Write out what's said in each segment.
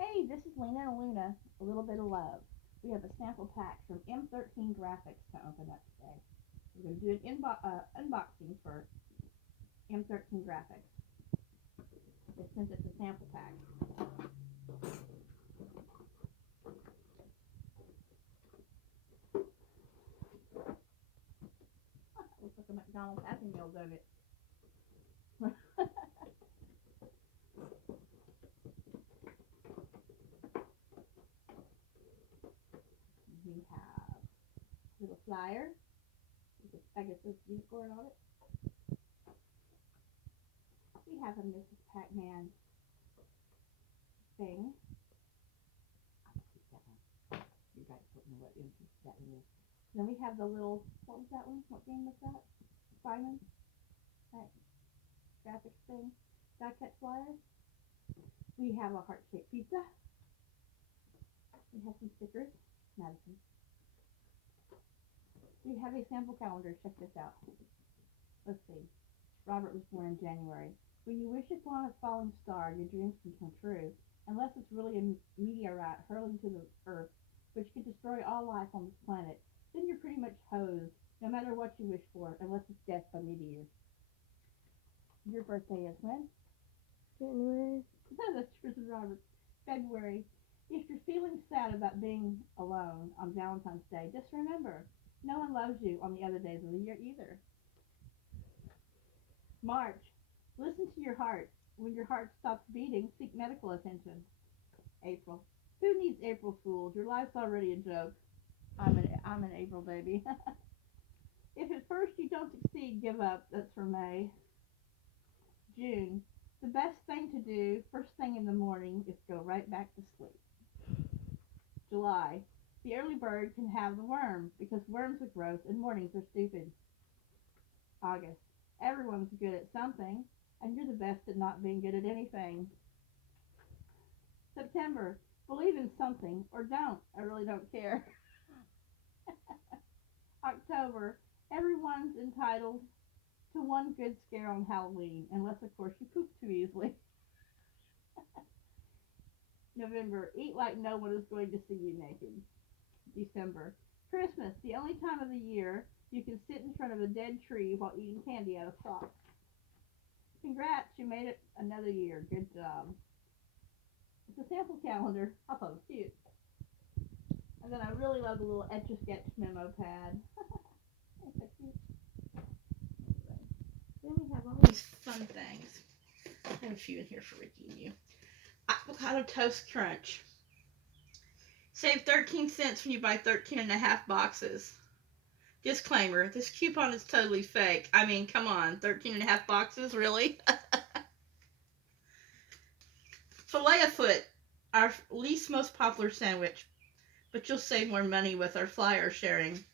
Hey, this is Lena and Luna, a little bit of love. We have a sample pack from M13 Graphics to open up today. We're going to do an unboxing for M13 Graphics. They sent us a sample pack. Looks like a McDonald's Happy Meal, doesn't it? We have a little flyer. I guess there's unicorn on it. We have a Mrs. Pac-Man thing. You guys don't know what that is. Then we have the little, what was that one? What game was that? Simon? That graphics thing. Die cut flyer. We have a heart-shaped pizza. We have some stickers. Madison. We have a sample calendar. Check this out. Let's see. Robert was born in January. When you wish upon a falling star, your dreams can come true. Unless it's really a meteorite hurling to the earth, which could destroy all life on this planet, then you're pretty much hosed, no matter what you wish for, unless it's death by meteor. Your birthday is when? January. That's yours and Robert. February. If you're feeling sad about being alone on Valentine's Day, just remember, no one loves you on the other days of the year either. March. Listen to your heart. When your heart stops beating, seek medical attention. April. Who needs April Fools? Your life's already a joke. I'm an April baby. If at first you don't succeed, give up. That's for May. June. The best thing to do first thing in the morning is go right back to sleep. July. The early bird can have the worm because worms are gross and mornings are stupid. August. Everyone's good at something, and you're the best at not being good at anything. September. Believe in something or don't. I really don't care. October. Everyone's entitled to one good scare on Halloween, unless of course you poop too easily. November. Eat like no one is going to see you naked. December. Christmas. The only time of the year you can sit in front of a dead tree while eating candy out of socks. Congrats, you made it another year. Good job. It's a sample calendar. I thought it was cute. And then I really love the little Etch-a-Sketch memo pad. Ain't that cute? Then we have all these fun things. I have a few in here for Ricky and you. Avocado Toast Crunch. Save 13 cents when you buy 13 and a half boxes. Disclaimer, this coupon is totally fake. I mean, come on, 13 and a half boxes, really? Filet-O-Foot, our least most popular sandwich, but you'll save more money with our flyer sharing.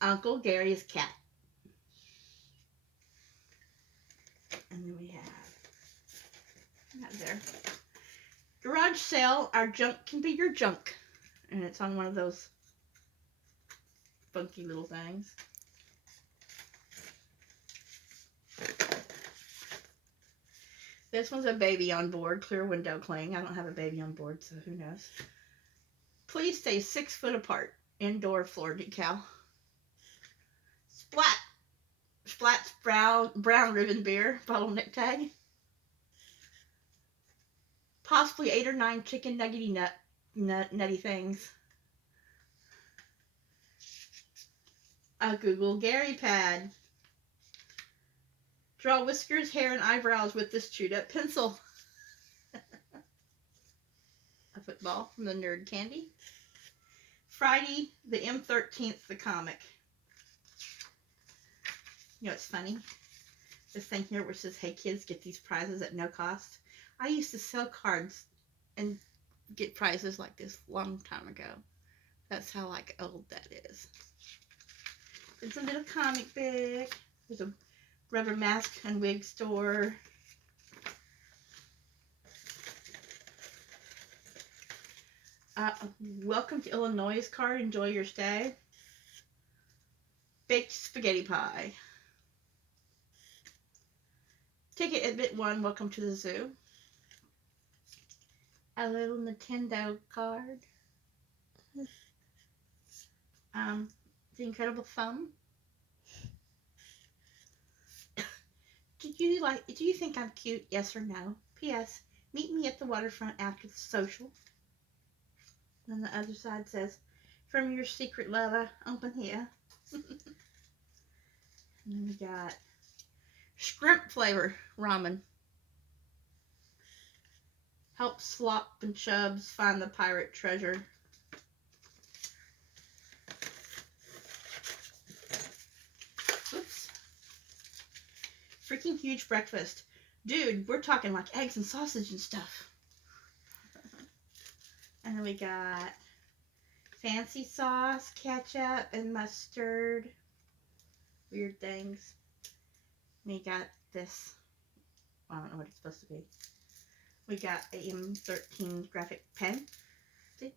Uncle Gary's cat. And then we have that there. Garage sale, our junk can be your junk. And it's on one of those funky little things. This one's a baby on board, clear window cling. I don't have a baby on board, so who knows. Please stay 6 foot apart. Indoor floor decal. Splat's brown ribbon beer, bottleneck tag. Possibly 8 or 9 chicken nuggety nutty things. A Google Gary pad. Draw whiskers, hair, and eyebrows with this chewed up pencil. A football from the Nerd Candy. Friday, the M13th, the comic. You know, it's funny. This thing here which says, hey kids, get these prizes at no cost. I used to sell cards and get prizes like this a long time ago. That's how like old that is. It's a little comic book. There's a rubber mask and wig store. Welcome to Illinois card. Enjoy your stay. Baked spaghetti pie. Ticket at bit 1. Welcome to the zoo. a little Nintendo card. The Incredible Thumb. Do you think I'm cute? Yes or no? P.S. Meet me at the waterfront after the social. And the other side says, from your secret lover, open here. And then we got shrimp flavor ramen. Help slop and chubs find the pirate treasure. Oops. Freaking huge breakfast. Dude, we're talking like eggs and sausage and stuff. And then we got fancy sauce, ketchup, and mustard. Weird things. We got this. I don't know what it's supposed to be. We got a M13 graphic pen. See?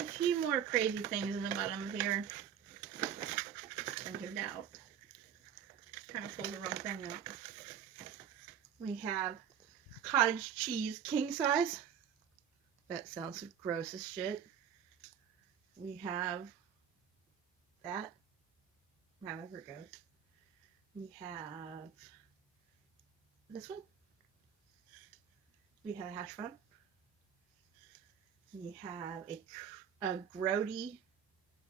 A few more crazy things in the bottom of here. Printed out. Trying to pull the wrong thing out. We have cottage cheese king size. That sounds gross as shit. We have that. However it goes. We have this one. We have a hash brown. We have a grody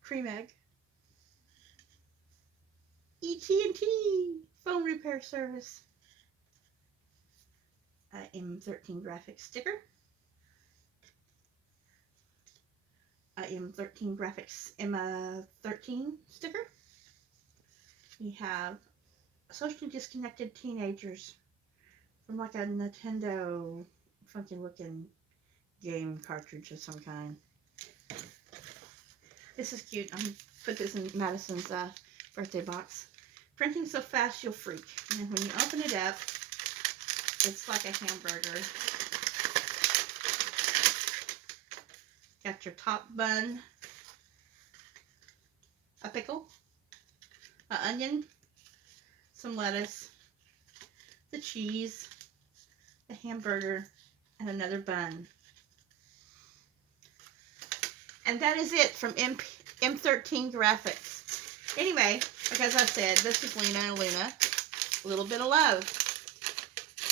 cream egg. ET&T phone repair service. M13 Graphics sticker. M13 Graphics M13 sticker. We have socially disconnected teenagers from like a Nintendo funky looking game cartridge of some kind. This is cute. I'm going to put this in Madison's birthday box. Printing so fast you'll freak. And when you open it up, it's like a hamburger. Got your top bun, a pickle, an onion, some lettuce, the cheese, the hamburger, and another bun. And that is it from M13 Graphics. Anyway, like as I said, this is Lena and Luna. A little bit of love.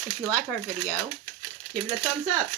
If you like our video, give it a thumbs up.